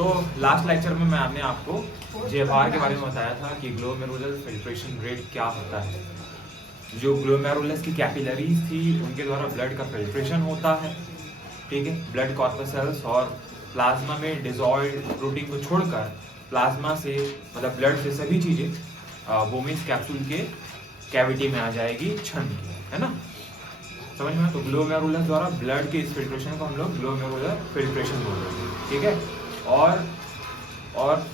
तो last lecture में मैंने आपको जेएफआर के बारे में बताया था कि ग्लोमेरुलर फिल्ट्रेशन रेट क्या होता है। जो ग्लोमेरुलस की कैपिलरीज थी उनके द्वारा ब्लड का फिल्ट्रेशन होता है, ठीक है। ब्लड कॉर्पसेल्स और प्लाज्मा में डिसॉल्व्ड प्रोटीन को छोड़कर प्लाज्मा से मतलब ब्लड से सभी चीज़ें बोमिस कैप्सूल के कैविटी में आ जाएगी छन के, है ना, समझ में। तो ग्लोमेरुलस द्वारा ब्लड के इस फिल्ट्रेशन को हम लोग ग्लोमेरुलर फिल्ट्रेशन बोलते हैं, ठीक है। और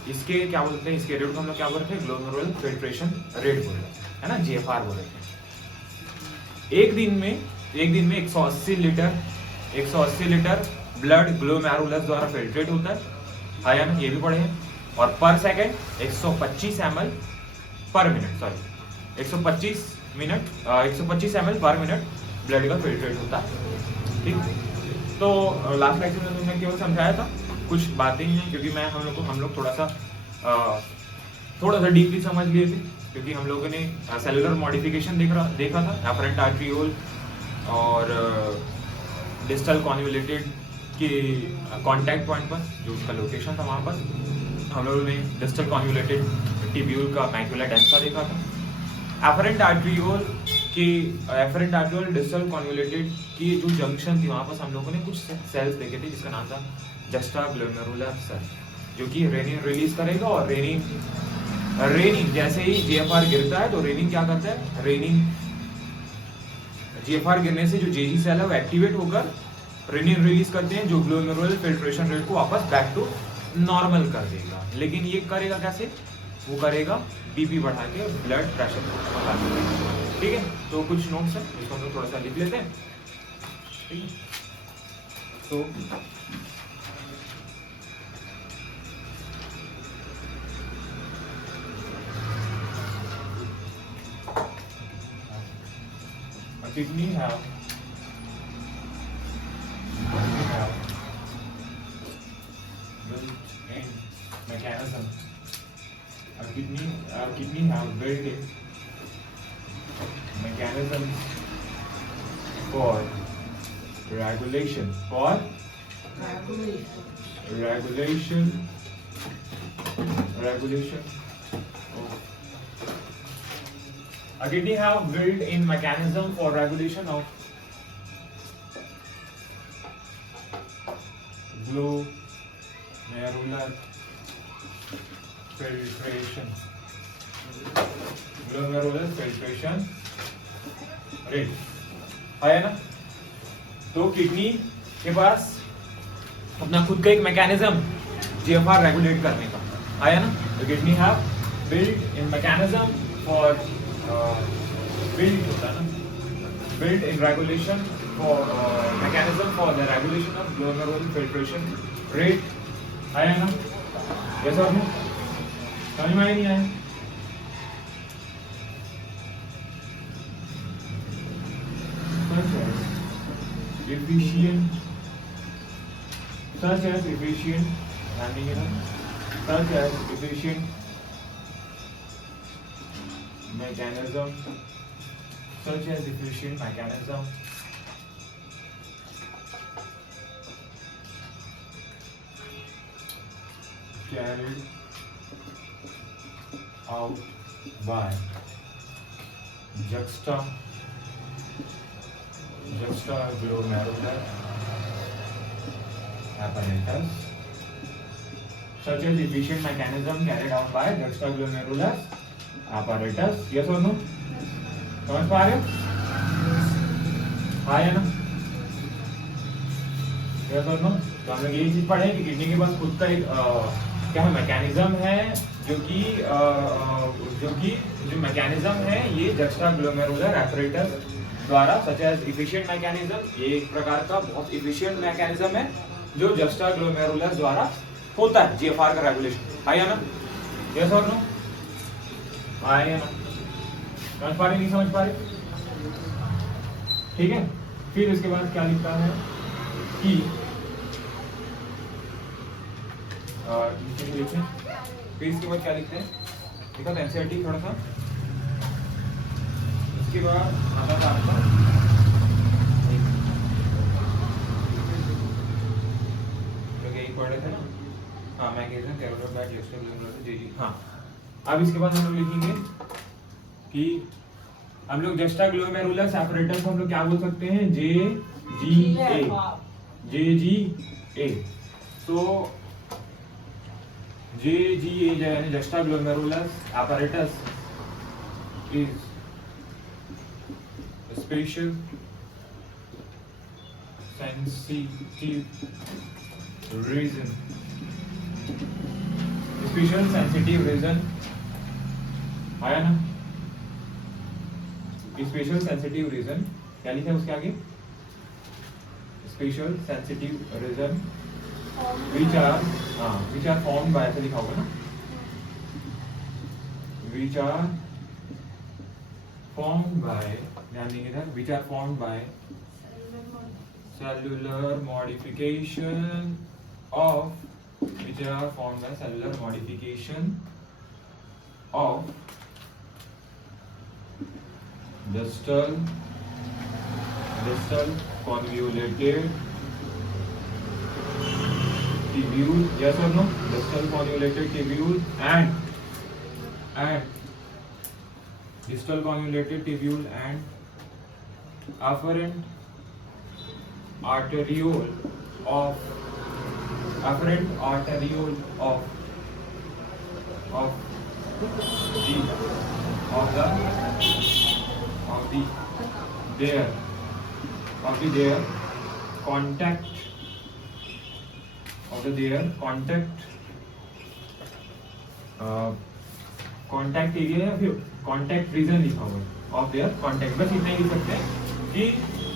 इसके क्या बोलते हैं, इसके रेट को हम लोग क्या बोलते हैं, ग्लोमेरुलर फिल्ट्रेशन रेट बोल रहे हैं, है ना, जीएफआर बोल रहे हैं। एक दिन में 180 लीटर ब्लड ग्लोमेरुलस द्वारा फिल्ट्रेट होता है, हाँ या ना, ये भी पढ़े हैं। और पर सेकेंड 125 ml पर मिनट, सॉरी 125 ml पर मिनट ब्लड का फिल्ट्रेट होता है, ठीक। तो लास्ट लेक्चर में तुमने केवल समझाया था, कुछ बातें ही हैं, क्योंकि हम लोग थोड़ा सा डीपली समझ लिए थे, क्योंकि हम लोगों ने सेलुलर मॉडिफिकेशन देखा था एफरेंट आर्ट्रियोल और डिस्टल कॉन्वोल्यूटेड के कांटेक्ट पॉइंट पर, जो उसका लोकेशन था वहाँ पर हम लोगों ने डिस्टल कॉन्वोल्यूटेड टिब्यूल का मैक्युला डेंसा देखा था। एफरेंट आर्ट्रियोल डिस्टल कॉन्वोल्यूटेड की जो जंक्शन थी वहाँ पर हम लोगों ने कुछ सेल्स देखे थे जिसका नाम था जस्टाग्लोमेरुलर सेल, जो कि रेनिन रिलीज करेगा। और रेनिन जैसे ही जीएफआर गिरता है तो रेनिन क्या करता है, जीएफआर गिरने से जो जेजी सेल है वो एक्टिवेट होकर रेनिन रिलीज करते हैं, जो ग्लोमेरुलर फिल्ट्रेशन रेट को वापस बैक टू नॉर्मल कर देगा। लेकिन ये करेगा कैसे, वो करेगा बीपी बढ़ा के, ब्लड प्रेशर को बढ़ा के, ठीक है। तो कुछ नोट्स है इसको हम लोग थोड़ा सा लिख लेते हैं, ठीक है। तो kidney have built-in mechanism. Kidney have built-in mechanisms for regulation. A kidney have built-in mechanism for regulation of glomerular filtration. Glomerular filtration rate, है ना। तो किडनी के पास अपना खुद का एक मैकेनिज्म जीएफआर रेगुलेट करने का, है ना। तो kidney have built in mechanism for built in regulation for mechanism for the regulation of glomerular filtration rate, आया ना, yes or no, समझ में आया नहीं आया। such as efficient mechanism carried out by juxtaglomerular apparatus. Such as efficient mechanism carried out by juxtaglomerular apparatus. Yes or no? समझ पा रहे हो, हाँ या ना, yes or no? तो हम लोग यही चीज पढ़े कि किडनी के पास खुद का एक क्या है, मैकेनिज्म है, जो मैकेनिज्म है ये जस्टाग्लोमेरुलर apparatus द्वारा, सच एज इफिशिएंट मैकेनिज्म, ये एक प्रकार का बहुत इफिशिएंट मैकेनिज्म है जो जस्टाग्लोमेरुलर द्वारा होता है जीएफआर का रेगुलेशन, हाँ या ना, yes or no, हाँ या ना, समझ पा रहे नहीं समझ पा रहे, ठीक है। फिर इसके बाद क्या लिखता है कि फिर इसके बाद क्या लिखते हैं, देखा था एनसीईआरटी थोड़ा सा। इसके बाद आता था आपका पढ़ रहे थे ना, हाँ magnesium carotene but juxtaglomerular JG. हाँ अब इसके बाद हम लोग लिखेंगे कि हम लोग जस्टा ग्लोमेरुलस एपरेटस हम लोग क्या बोल सकते हैं, जे जी ए। तो जे जी ए यानी juxta glomerulus apparatus is special sensitive region, special sensitive region आया ना, स्पेशल सेंसिटिव रीजन क्या लिखा है उसके आगे, special sensitive region which are formed by, ऐसा लिखा होगा ना, विच आर फॉर्म्ड बाय, ध्यान देंगे इधर, which are formed by cellular modification of, which are formed by cellular modification of distal convoluted tubule, yes or no, distal convoluted tubule and distal convoluted tubule and afferent arteriole of the their contact area या फिर contact region लिखा हुआ of their contact, बस इतना ही लिख सकते हैं कि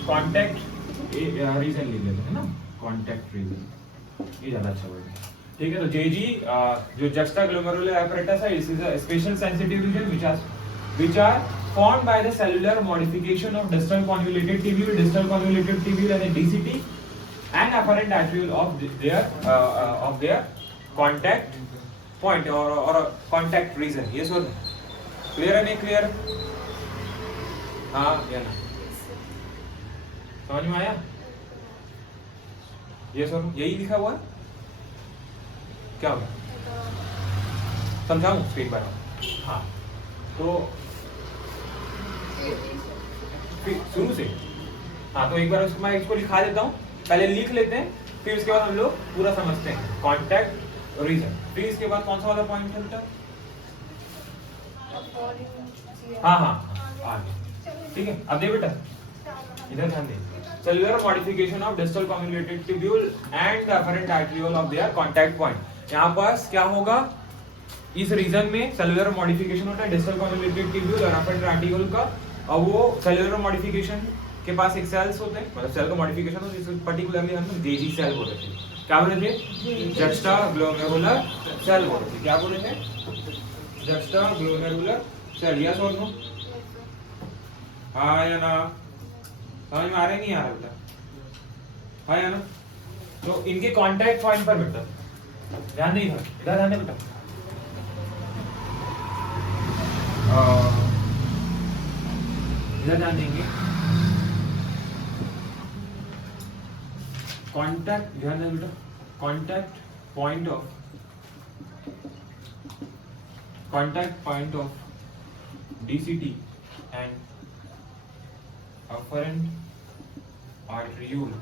contact रीजन लिख लेते हैं ना, कॉन्टैक्ट रीजन, ये ज्यादा अच्छा वर्ड है। ठीक है, तो जेजी जो जस्टा ग्लोमेरुलर एपरेटस है, this is a special sensitive region which are formed by the cellular modification of distal convoluted tubule and DCT and afferent arteriole of their contact point or a contact region, yes or no, clear है नहीं clear, हाँ या ना, समझ में आया, ये sir यही लिखा हुआ है, क्या होगा समझाऊं एक बार, हाँ तो शुरू से, हाँ तो एक बार मैं इसको लिखा देता हूँ, पहले लिख लेते हैं, फिर उसके बाद हम लोग पूरा समझते हैं कॉन्टैक्ट रीजन, फिर इसके बाद कौन सा वाला पॉइंट है बेटा, हाँ आगे, ठीक है, अब दे बेटा इधर ध्यान दे, cellular modification of distal convoluted tubule and the afferent arteriole of their contact point, यहाँ पास क्या होगा, इस रीजन में सेलुलर मॉडिफिकेशन होता है डिस्टल कन्वोल्यूटेड ट्यूब्यूल और अफरेंट आर्टिकल का, और वो सेलुलर मॉडिफिकेशन के पास एक सेल्स होते हैं, मतलब सेल का मॉडिफिकेशन होता है, जिसको पर्टिकुलरली हम जेजी सेल बोल रहे थे, क्या बोल रहे थे, जस्टा ग्लोमेरुलर सेल बोल रहे थे, क्या बोल रहे थे, जस्टा ग्लोमेरुलर सेल, यस और नो, हाँ या ना, समझ में आ रहा है नहीं आ रहा बेटा, हाँ या ना, तो इनके कांटेक्ट पॉइंट पर बेटा ध्यान नहीं, इधर ध्यान दे बेटा, इधर ध्यान देंगे, कांटेक्ट ध्यान दें बेटा, contact point of DCT and afferent arteriole,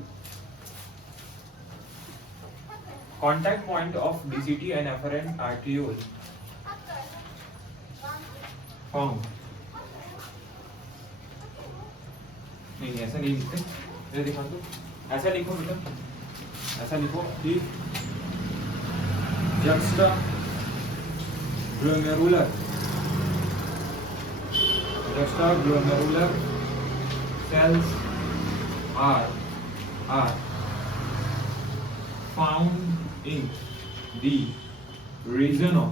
contact point of DCT and afferent arteriole found, नहीं ऐसा नहीं लिखते, ये दिखा दो, ऐसा लिखो बेटा, ऐसा लिखो कि juxta glomerular cells are found in the region of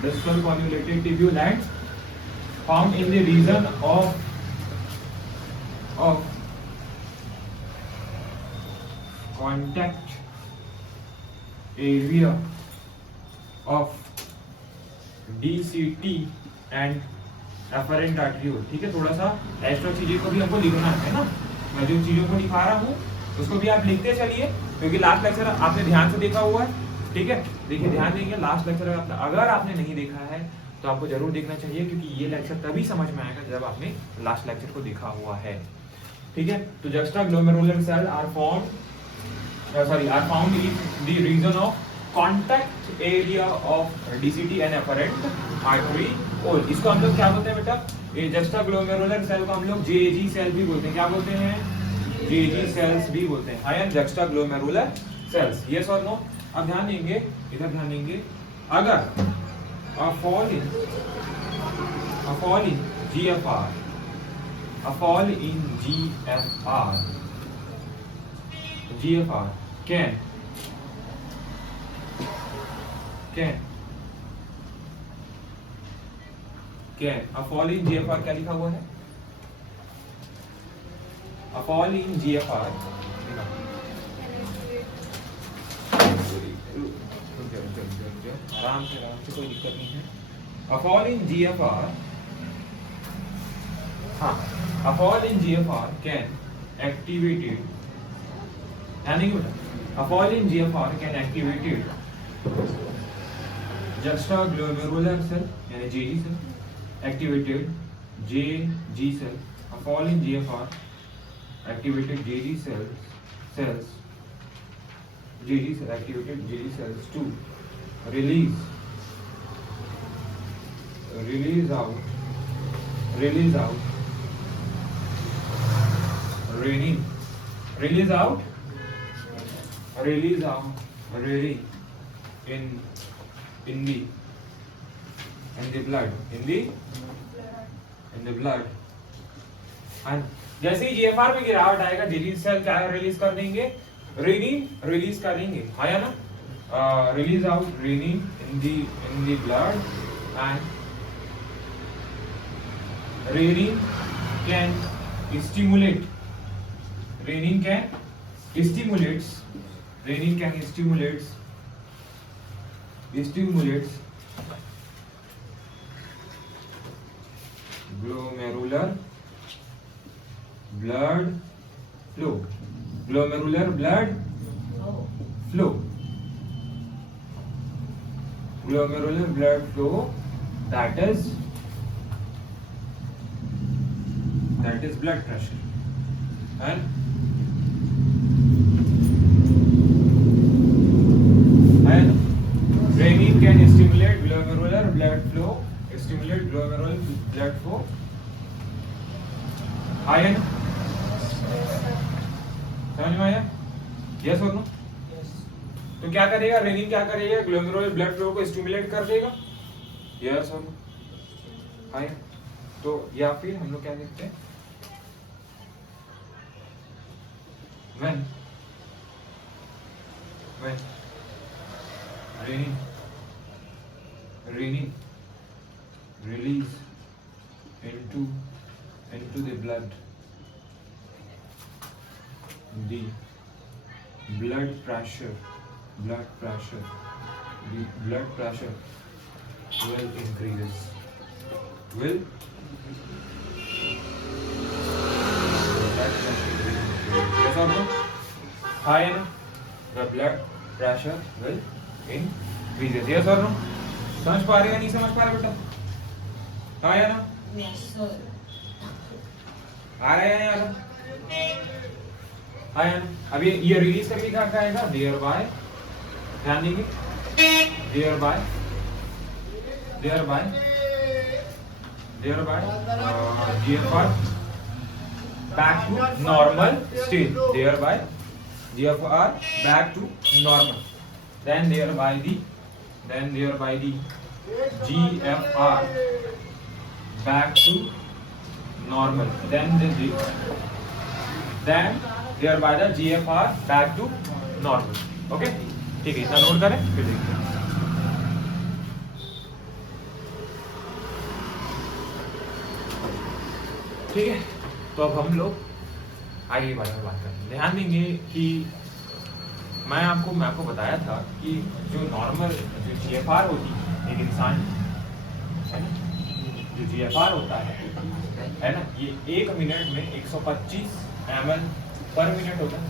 distal convoluted tubule and found in the region of contact area of DCT and afferent arteriole, ठीक है, थोड़ा सा एक्स्ट्रा चीजें को भी हमको लिखना है ना, मैं जो चीजों को लिखा रहा हूँ उसको भी आप लिखते चलिए, क्योंकि लास्ट लेक्चर आपने ध्यान से देखा हुआ है। ठीक है, देखिए ध्यान देंगे, लास्ट लेक्चर अगर आपने नहीं देखा है तो आपको जरूर देखना चाहिए, क्योंकि ये लेक्चर तभी समझ में आएगा जब आपने लास्ट लेक्चर को देखा हुआ है। ठीक है, तो juxtaglomerular cell are found in the region of contact area of DCT and afferent artery और इसको हम लोग क्या बोलते हैं बेटा, ये juxtaglomerular cell को हम लोग JG सेल भी बोलते हैं। क्या बोलते हैं? JG सेल्स भी बोलते हैं। हाँ, juxtaglomerular cells, yes or no? अब ध्यान देंगे, इधर ध्यान देंगे, अगर a fall in GFR, a fall in GFR can a fall in GFR क्या लिखा हुआ है? a fall in GFR, आराम से कोई दिक्कत नहीं है। a fall in GFR, हाँ, a fall in GFR can activated, यानी कि a fall in GFR can activated juxtaglomerular cell यानी JG cell, activated JG cell, a fall in GFR activated JG cells activated JG cells to release out renin, release out renin in the blood, and जैसे ही GFR में गिरावट आएगा JG cell क्या release कर देंगे? Rennin release करेंगे, आया ना? Release out renin in the blood and renin can stimulates glomerular blood flow, that is blood pressure, and renin can stimulate glomerular blood flow, आया ना? समझ में आया? यस और नो? तो क्या करेगा रेनिन? क्या करेगा? ग्लोमेरुलर ब्लड फ्लो को स्टिमुलेट कर देगा। यस और नो? आया? तो या फिर हम लोग क्या देखते हैं, when renin release into the blood, the blood pressure will increases, yes or no? High, the blood pressure will increases, yes or no? समझ पा रहे या नहीं समझ पा रहे बेटा? हाँ या ना? Yes sir. आ रहा है यार? हाँ या ना? अब ये रिलीज करके क्या आएगा? thereby, ध्यान देंगे, thereby GFR back to normal state, thereby GFR back to normal, then thereby the GFR back to normal, then thereby the GFR back to normal. Okay, ठीक है, इतना नोट करें फिर देखते हैं। ठीक है, तो अब हम लोग आगे के बारे में बात करेंगे। ध्यान देंगे कि मैं आपको बताया था कि जो नॉर्मल जो जीएफआर होती है एक इंसान, है ना, जो जीएफआर होता है ना, ये 1 मिनट में 125 ml पर मिनट होता है।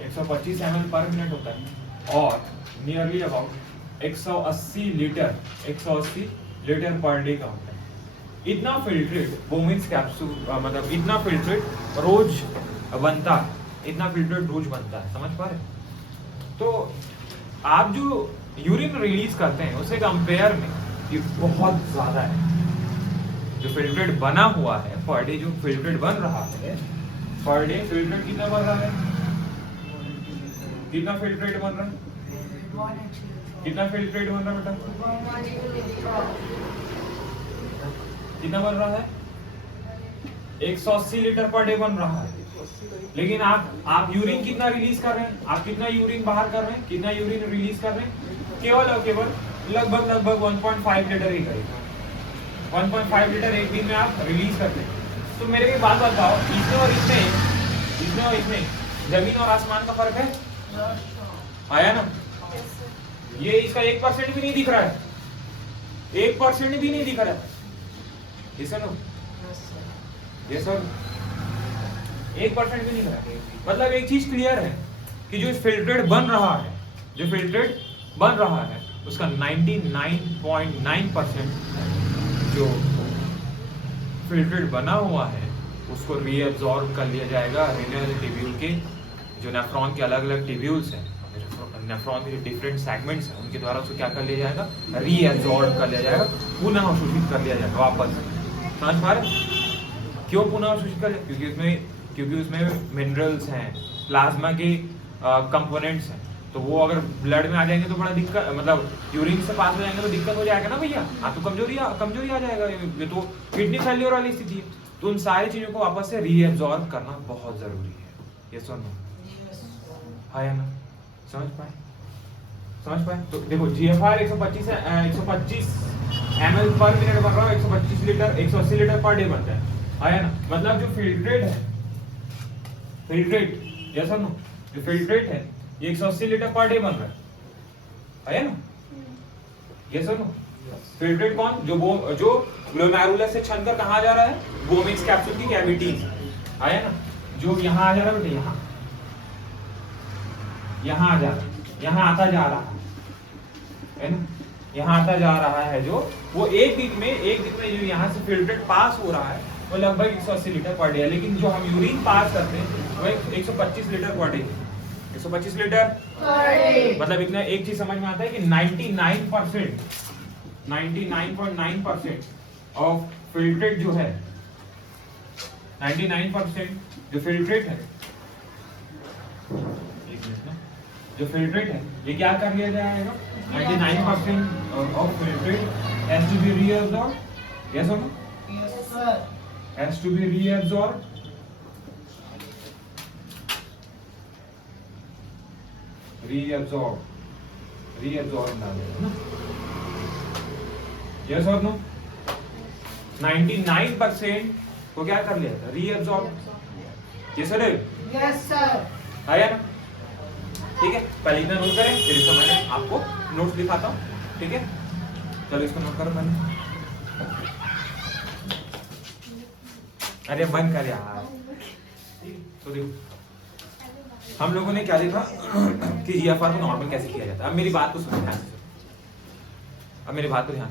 125 ml पर मिनट होता है और nearly about 180 litre per day का होता है। इतना फिल्ट्रेट बोमिक्स कैप्सूल मतलब इतना फिल्ट्रेट रोज बनता है, इतना फिल्ट्रेट रोज बनता है, समझ पा रहे? तो आप जो यूरिन रिलीज करते हैं उसे कंपेयर में ये बहुत ज्यादा है। जो फिल्ट्रेट बना हुआ है पर डे, जो फिल्ट्रेट बन रहा है पर डे, फिल्ट्रेट कितना बन रहा है? कितना फिल्ट्रेट बन रहा है? कितना फिल्ट्रेट बन रहा है बेटा? कितना बन रहा है? 180 लीटर पर डे बन रहा है। लेकिन आप यूरिन कितना रिलीज कर रहे हैं? आप कितना यूरिन बाहर कर रहे हैं? कितना यूरिन रिलीज कर रहे हैं? केवल और केवल लगभग 1.5 लीटर ही करेगा। 1.5 लीटर एक दिन में आप रिलीज करते हैं। तो मेरे को बात बताओ, इसमें और इसमें जमीन और आसमान का फर्क है? आया ना? ये इसका 1% भी नहीं दिख रहा है, 1% भी नहीं दिख रहा है। ये सर 1% भी नहीं दिख रहा है। मतलब एक चीज क्लियर है कि जो फिल्ट्रेट बन रहा है, जो फिल्ट्रेट बन रहा है उसका 99.9% जो फिल्ट्रेट बना हुआ है उसको रीअब्सॉर्ब कर लिया जाएगा रेनल टिब्यूल के, जो नेफ्रॉन के अलग अलग टिब्यूल्स हैं, नेफ्रॉन के डिफरेंट सेगमेंट्स हैं, उनके द्वारा उसको क्या कर लिया जाएगा? रीअब्सॉर्ब कर लिया जाएगा, पुनः अवशोषित कर लिया जाएगा वापस। समझ पा रहे? क्यों पुनः अवशोषित कर लिया? क्योंकि उसमें मिनरल्स हैं, प्लाज्मा के कंपोनेंट्स हैं, तो वो अगर ब्लड में आ जाएंगे तो बड़ा दिक्कत, मतलब यूरिन से पास हो जाएंगे तो दिक्कत हो जाएगा ना भैया। आप तो कमजोरी आ जाएगा, ये तो किडनी फेल्योर वाली स्थिति है। तो उन सारी चीजों को वापस से रीअब्सॉर्ब करना बहुत जरूरी है। ये सुनो, हाँ या ना? समझ पाए? तो देखो GFR 125 ml पर मिनट बन रहा है, 125 लीटर 180 लीटर पर डे बनता है। आया ना? मतलब जो फिल्ट्रेट है, ये सुनो, जो फिल्ट्रेट है ये 180 लीटर पर डे बन रहा है। आया ना? ये सुनो, फिल्ट्रेट कौन? जो ग्लोमेरुलस से छनकर कहाँ जा रहा है? बोमिक्स कैप्सूल की कैविटीज। आया ना? जो यहाँ आ जा रहा है बेटा, यहाँ आ जा रहा है, यहाँ आता जा रहा है ना? यहाँ आता जा रहा है, जो वो एक दिन में जो यहाँ से फिल्ट्रेट पास हो रहा है वो लगभग 180 लीटर पर डे है। लेकिन जो हम यूरिन पास करते हैं वो 125 लीटर पर डे, 125 लीटर। मतलब इतना एक चीज समझ में आता है कि 99.9% ऑफ फिल्ट्रेट जो है, 99% जो फिल्ट्रेट है, जो फिल्ट्रेट है ये क्या कर लिया जाएगा? 99% of filtrate has to be reabsorbed. Yes or no? Yes, sir. Has to be reabsorbed. Reabsorb डालेगा ना? Yes or no? 99% को क्या कर लिया था? Reabsorb. Yes sir? Yes, sir. आया ना? ठीक है, पहले इतना नोट करें, फिर इसका मैंने आपको नोट्स दिखाता हूँ। ठीक है, चलो इसको नोट करो पहले। अरे मन कर यार। तो देखो हम लोगों ने क्या देखा कि GFR को नॉर्मल कैसे किया जाता है। अब मेरी बात को सुनो ध्यान से,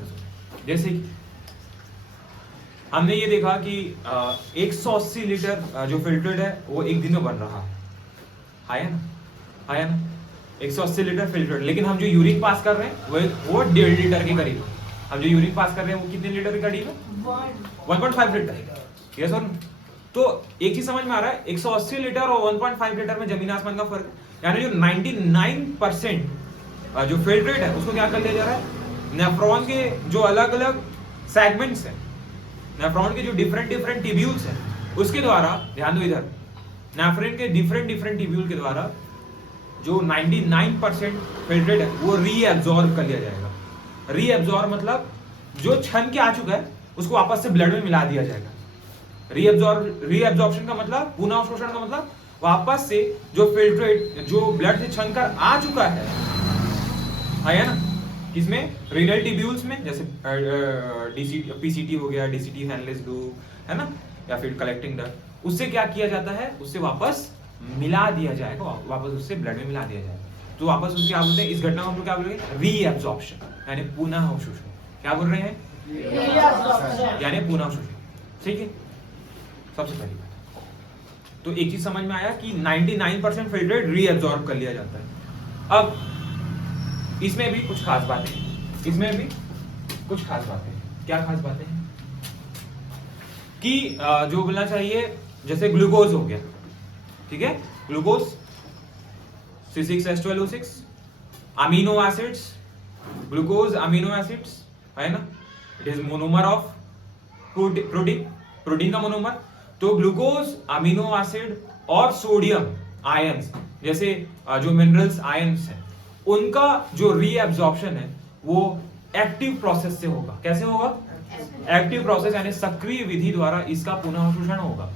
सुनो। जैसे कि हमने ये देखा कि 180 लीटर जो फिल्ट्रेट है वो एक दिन में बन रहा है ना? 180 लीटर फिल्ट्रेट। लेकिन हम जो यूरिन पास कर रहे हैं वो 1.5 लीटर के करीब। हम जो यूरिन पास कर रहे हैं वो कितने लीटर के करीब है? 1.5 लीटर। यस और नो? तो एक चीज समझ में आ रहा है, 180 लीटर और 1.5 लीटर में जमीन आसमान का फर्क है। यानी जो 99% जो फिल्ट्रेट है उसको क्या कर लिया जा रहा है? नेफ्रॉन के जो अलग अलग सेगमेंट्स हैं, नेफ्रॉन के जो डिफरेंट टिब्यूल्स हैं, उसके द्वारा, ध्यान दो इधर, नेफ्रॉन के डिफरेंट टिब्यूल के द्वारा जो 99% फिल्ट्रेट है वो रीअब्सॉर्ब कर लिया जाएगा। रीअब्सॉर्ब मतलब जो छन के आ चुका है उसको वापस से ब्लड में मिला दिया जाएगा। रीअब्सॉर्प्शन का मतलब, पुनः अवशोषण का मतलब वापस से जो फिल्ट्रेट जो ब्लड से छन कर आ चुका है, आया ना? किसमें? रीनल टिब्यूल्स में, जैसे PCT हो गया, DCT हैनलेस लूप है ना, या फिर कलेक्टिंग डक्ट, उससे क्या किया जाता है? उससे वापस मिला दिया जाएगा, वापस उससे ब्लड में मिला दिया जाएगा, तो वापस उसके क्या बोलते हैं, इस घटना को हम लोग क्या बोलेंगे, रीएब्जॉर्प्शन, यानी पुनः अवशोषण। क्या बोल रहे हैं, यानी पुनः अवशोषण। ठीक है, सबसे पहली बात तो एक चीज समझ में आया कि 99% फिल्ट्रेट रीएब्जॉर्ब कर लिया जाता है। अब इसमें भी कुछ खास बातें हैं, इसमें भी कुछ खास बातें हैं। क्या खास बातें हैं कि जो बोलना चाहिए, जैसे ग्लूकोज हो गया, ठीक है, glucose C6H12O6, amino acids, glucose amino acids है ना, it is monomer of protein, protein का मोनोमर। तो ग्लूकोज अमीनो एसिड और सोडियम आयंस जैसे जो मिनरल्स आयंस हैं, उनका जो रीएब्जॉर्प्शन है वो एक्टिव प्रोसेस से होगा। कैसे होगा, एक्टिव प्रोसेस यानी सक्रिय विधि द्वारा इसका पुनः अवशोषण होगा।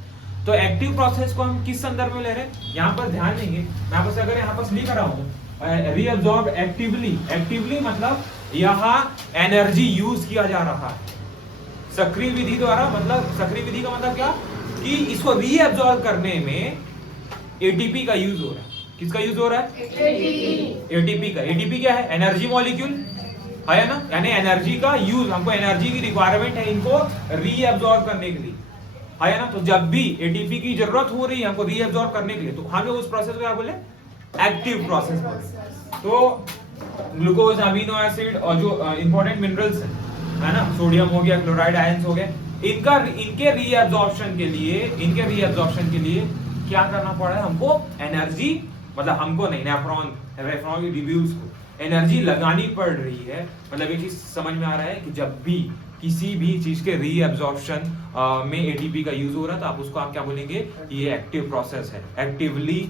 तो एक्टिव प्रोसेस को हम किस संदर्भ में ले रहे हैं, यहाँ पर ध्यान देंगे, मैं आपसे अगर यहाँ पर लिख रहा हूँ रीअब्सॉर्ब एक्टिवली, एक्टिवली मतलब यहाँ एनर्जी यूज किया जा रहा है सक्रिय विधि द्वारा। मतलब सक्रिय विधि का मतलब क्या, कि इसको रीअब्सॉर्ब करने में एटीपी का यूज हो रहा है। किसका यूज हो रहा है, एटीपी का। एटीपी क्या है, एनर्जी मॉलिक्यूल है ना, यानी एनर्जी का यूज, हमको एनर्जी की रिक्वायरमेंट है इनको रीअब्सॉर्ब करने के लिए, है ना। तो जब भी एटीपी की जरूरत हो रही है हमको रीअब्सॉर्ब करने के लिए, तो हम लोग उस प्रोसेस को क्या बोले, एक्टिव प्रोसेस बोले। तो ग्लूकोज अमीनो एसिड और जो इंपॉर्टेंट मिनरल्स है ना, सोडियम हो गया, क्लोराइड आयंस हो गए, इनके रीअब्सॉर्प्शन के लिए क्या करना पड़ा है हमको, एनर्जी, मतलब हमको नहीं, नेफ्रॉन की ट्यूब्यूल्स को एनर्जी लगानी पड़ रही है। मतलब एक चीज समझ में आ रहा है कि जब भी किसी भी चीज के रीअब्सॉर्प्शन में एटीपी का यूज हो रहा है, तो आप उसको आप क्या बोलेंगे, ये एक्टिव प्रोसेस है, एक्टिवली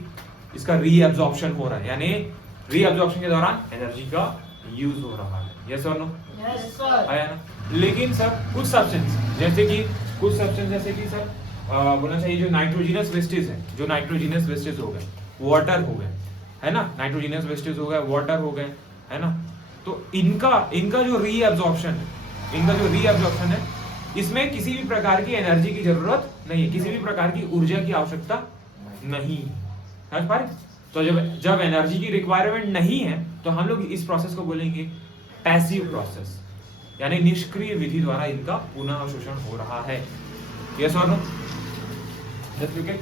इसका रीअब्सॉर्प्शन हो रहा है, यानी रीअब्सॉर्प्शन के दौरान एनर्जी का यूज हो रहा है। यस और नो, आया ना। लेकिन सर कुछ सब्सटेंस जैसे कि सर बोलना चाहिए जो नाइट्रोजिनस वेस्टेज है, जो नाइट्रोजिनस वेस्टेज हो गए, वाटर हो गए, है ना, नाइट्रोजिनस वेस्टेज हो गए, वाटर हो गए, है ना। तो इनका जो रीअब्सॉर्प्शन है, इसमें किसी भी प्रकार की एनर्जी की जरूरत नहीं है, किसी भी प्रकार की ऊर्जा की आवश्यकता नहीं है। तो जब एनर्जी की रिक्वायरमेंट नहीं है, तो हम लोग इस प्रोसेस को बोलेंगे पैसिव प्रोसेस, यानी निष्क्रिय विधि द्वारा इनका पुनः अवशोषण हो रहा है। यस और no, let's look at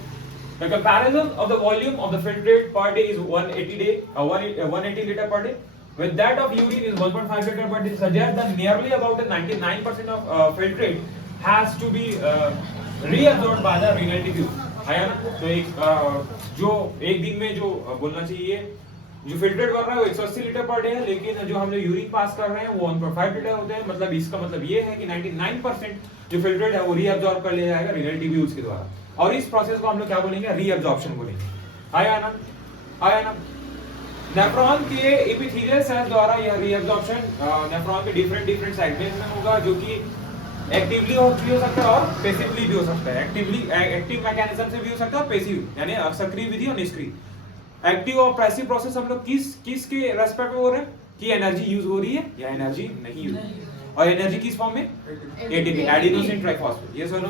the comparison of the volume of the filtrate per day is 180 liter per day with that of urine is 1.5 liter per day, suggests that nearly about 99% of filtrate has to be reabsorbed by the renal tissue, है ना। तो जो एक दिन में जो बोलना चाहिए जो फिल्ट्रेट बन रहा है वो 180 लीटर पर डे है, लेकिन जो हम लोग यूरिन पास कर रहे हैं वो 1.5 लीटर होते हैं। मतलब इसका मतलब ये है कि 99% जो फिल्ट्रेट है वो रीअब्सॉर्ब कर लिया जाएगा रिनल ट्यूब्यूल्स के द्वारा, और इस प्रोसेस को हम लोग क्या बोलेंगे, रीअब्सॉर्प्शन बोलेंगे। आया ना। नेफ्रॉन के एपिथेलियल सेल्स द्वारा यह रीअब्सॉर्प्शन नेफ्रॉन के डिफरेंट सेगमेंट्स में होगा, जो कि एक्टिवली हो सकता है और पैसिवली भी हो सकता है। एक्टिव मैकेनिज्म से भी हो सकता है और पैसिव यानी सक्रिय विधि और निष्क्रिय। एक्टिव और पैसिव प्रोसेस हम लोग किस के रेस्पेक्ट में हो रहे हैं, कि एनर्जी यूज हो रही है या एनर्जी नहीं यूज हो रही है, और एनर्जी किस फॉर्म में, एटीपी, एडिनोसिन ट्राइफॉस्फेट। यस और no.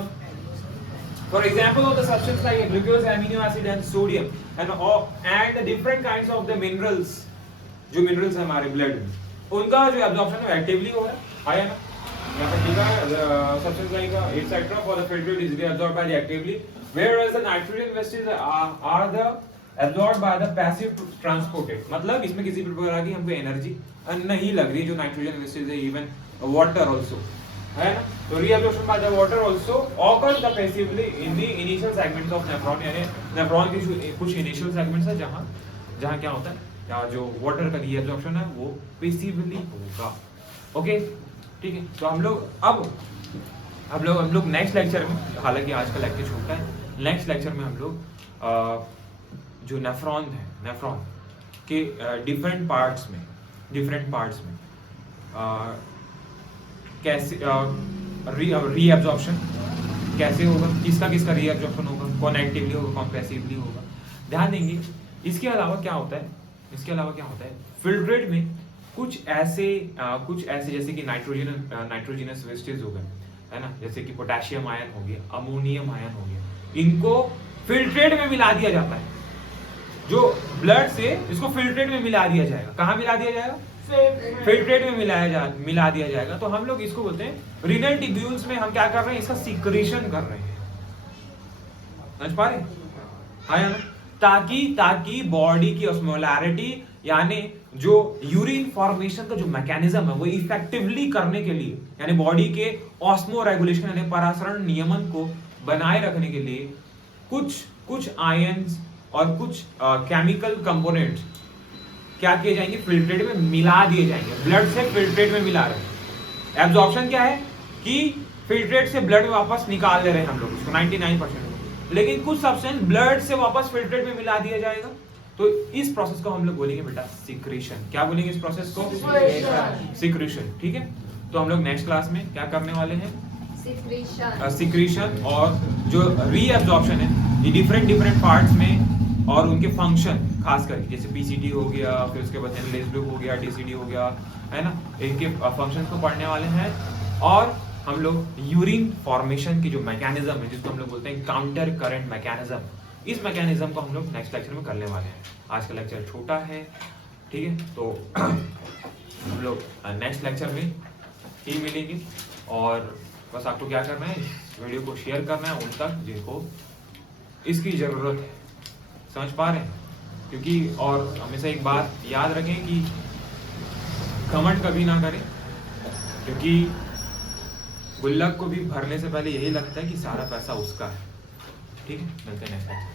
For example of the substance like glucose, amino acid and sodium and the different kinds of the minerals, जो मिनरल्स है हमारे ब्लड में, उनका जो एब्जॉर्प्शन है एक्टिवली हो रहा है ना। यहाँ पर लिखा है substance like etcetera for the filtrate is reabsorbed by actively, whereas the nitrogen wastes are the absorbed by the passive transported। मतलब इसमें किसी भी प्रकार की हमको एनर्जी नहीं लग रही, जो नाइट्रोजन वेस्टेज है, इवन वाटर आल्सो, है ना। तो reabsorption by the water also occurs the passively in the initial segments of nephron, यानी नेफ्रॉन के कुछ इनिशियल सेगमेंट्स है जहां क्या होता है, या जो वाटर का रीअब्जॉर्प्शन है वो पैसिवली होगा। ओके, ठीक है। तो हम लोग नेक्स्ट लेक्चर में, हालांकि आज का लेक्चर छोटा है, नेक्स्ट लेक्चर में हम लोग जो नेफ्रॉन के डिफरेंट पार्ट्स में कैसे रीअब्जॉर्प्शन कैसे होगा, किसका रीअब्जॉर्प्शन होगा, कौन एक्टिवली होगा, कौन पैसिवली होगा, ध्यान देंगे। इसके अलावा क्या होता है फिल्ट्रेट में कुछ ऐसे जैसे कि नाइट्रोजनस वेस्टेज हो गए, है ना, जैसे कि पोटेशियम आयन हो गया, अमोनियम आयन हो गया, इनको फिल्ट्रेट में मिला दिया जाता है। जो ब्लड से इसको फिल्ट्रेट में मिला दिया जाएगा। कहाँ मिला दिया जाएगा? फिल्ट्रेट में मिला दिया जाएगा। तो हम लोग इसको बोलते हैं रीनल ट्यूब्यूल्स में हम क्या कर रहे हैं, इसका सीक्रेशन कर रहे हैं। समझ पा रहे? हाँ या ना? ताकि बॉडी की ऑस्मोलैरिटी यानी जो यूरिन फॉर्मेशन का जो मैकेनिज्म है वो इफेक्टिवली करने के लिए, यानी बॉडी के ऑस्मो रेगुलेशन यानी परासरण नियमन को बनाए रखने के लिए कुछ आयंस और कुछ केमिकल कंपोनेंट्स क्या किए जाएंगे, फिल्ट्रेट में मिला दिए जाएंगे। ब्लड से फिल्ट्रेट में मिला रहे हैं। एब्जॉर्प्शन क्या है कि फिल्ट्रेट से ब्लड में वापस निकाल ले रहे हैं हम लोग उसको 99%, लेकिन कुछ सब्सटेंस ब्लड से वापस फिल्ट्रेट में मिला दिया जाएगा। तो इस प्रोसेस को हम लोग बोलेंगे बेटा सिक्रीशन। क्या बोलेंगे इस प्रोसेस को? सिक्रीशन। ठीक है, तो हम लोग नेक्स्ट क्लास में क्या करने वाले हैं? सिक्रीशन और जो रीअब्जॉर्प्शन है ये डिफरेंट पार्ट्स में और उनके फंक्शन खास करके, जैसे पीसीडी हो गया, फिर उसके बाद एनालिस लूप हो गया, टीसीडी हो गया, है ना, इनके फंक्शंस को पढ़ने वाले हैं। और हम लोग यूरिन फॉर्मेशन की जो मैकेनिज्म है जिसको हम लोग बोलते हैं काउंटर करंट मैकेनिज्म, इस मैकेनिज्म को हम लोग नेक्स्ट लेक्चर में करने वाले हैं। आज का लेक्चर छोटा है, ठीक है, तो हम लोग नेक्स्ट लेक्चर में ही मिलेंगे। और बस आपको क्या करना है, वीडियो को शेयर करना है उन तक जिनको इसकी जरूरत है। समझ पा रहे हैं? क्योंकि और हमेशा एक बात याद रखें कि घमंड कभी ना करें, क्योंकि गुल्लक को भी भरने से पहले यही लगता है कि सारा पैसा उसका है। ठीक है, मिलते हैं नेक्स्ट लेक्चर।